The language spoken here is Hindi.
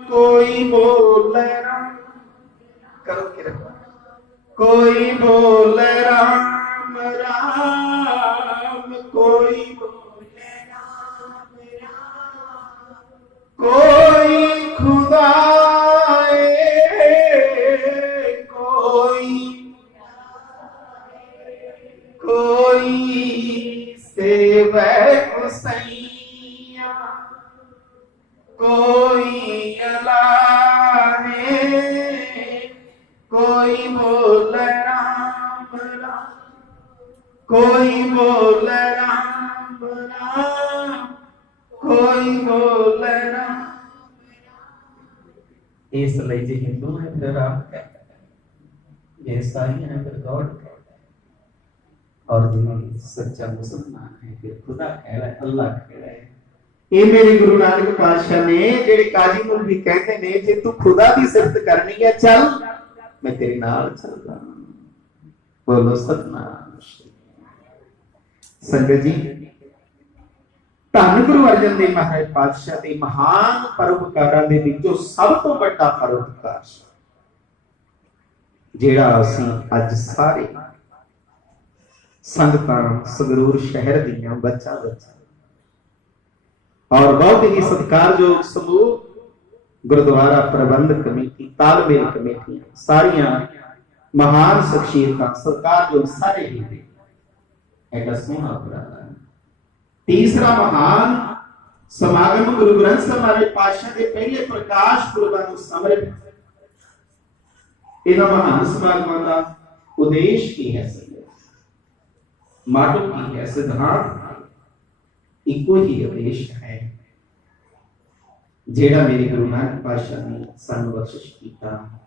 कोई बोले राम। करो किरपा कोई बोले राम राम। कोई बोले कोई खुदाए, कोई कोई सेवक सैया कोई अला कोई बोल राम राम, कोई बोल राम राम, कोई बोल राम ये जी हिंदू है, फिर राम कहते हैं? ईसाई है, फिर गॉड कहते हैं? और जिन्होंने सच्चा मुसलमान है, फिर खुदा कह रहा है अल्लाह कह रहा है ਇਹ ਮੇਰੇ ਗੁਰੂ ਨਾਨਕ ਪਾਤਸ਼ਾਹ ਨੇ ਜਿਹੜੇ ਕਾਜੀ ਨੂੰ ਕਹਿੰਦੇ ਨੇ, ਜੇ ਤੂੰ ਖੁਦਾ ਦੀ ਸਿਫਤ ਕਰਨੀ ਹੈ, ਚੱਲ, ਮੈਂ ਤੇਰੇ ਨਾਲ ਚੱਲਦਾ। ਬੋਲੋ ਸਤਨਾਮ। ਸੰਗਤ ਜੀ, ਧੰਨ ਗੁਰੂ ਅਰਜਨ ਦੇਵ ਮਹਾਰਾਜ ਪਾਤਸ਼ਾਹ ਦੇ ਮਹਾਨ ਪਰਉਪਕਾਰਾਂ ਦੇ ਵਿੱਚੋਂ ਸਭ ਤੋਂ ਵੱਡਾ ਪਰਉਪਕਾਰ ਜਿਹੜਾ ਅਸੀਂ ਅੱਜ ਸਾਰੇ ਸੰਗਤਾਂ ਸੰਗਰੂਰ ਸ਼ਹਿਰ ਦੀਆਂ ਬੱਚਾ ਬੱਚਾ ਔਰ ਬਹੁਤ ਹੀ ਸਤਿਕਾਰਯੋਗ ਸਮੂਹ ਗੁਰਦੁਆਰਾ ਪ੍ਰਬੰਧਕ ਕਮੇਟੀ ਤਾਲਮੇਲ ਕਮੇਟੀ ਸਾਰੀਆਂ ਮਹਾਨ ਸ਼ਖਸੀਅਤਾਂ ਸਤਿਕਾਰਯੋਗ ਸਾਰੇ ਹੀ ਐਡਾ ਸੋਹਣਾ ਉਪਰਾਲਾ ਹੈ। ਤੀਸਰਾ ਮਹਾਨ ਸਮਾਗਮ ਗੁਰੂ ਗ੍ਰੰਥ ਸਾਹਿਬ ਮਹਾਰਾਜ ਪਾਤਸ਼ਾਹ ਦੇ ਪਹਿਲੇ ਪ੍ਰਕਾਸ਼ ਪੁਰਬਾਂ ਨੂੰ ਸਮਰਪਿਤ ਇਹਨਾਂ ਮਹਾਨ ਸਮਾਗਮਾਂ ਦਾ ਉਦੇਸ਼ ਕੀ ਹੈ ਸੰਗਤ ਮਾਟੋ ਕੀ ਹੈ ਸਿਧਾਂਤ ਇੱਕੋ ਹੀ ਉਦੇਸ਼ ਹੈ ਜਿਹੜਾ ਮੇਰੇ ਗੁਰੂ ਨਾਨਕ ਪਾਤਸ਼ਾਹ ਨੇ ਸਾਨੂੰ ਬਖਸ਼ਿਸ਼ ਕੀਤਾ।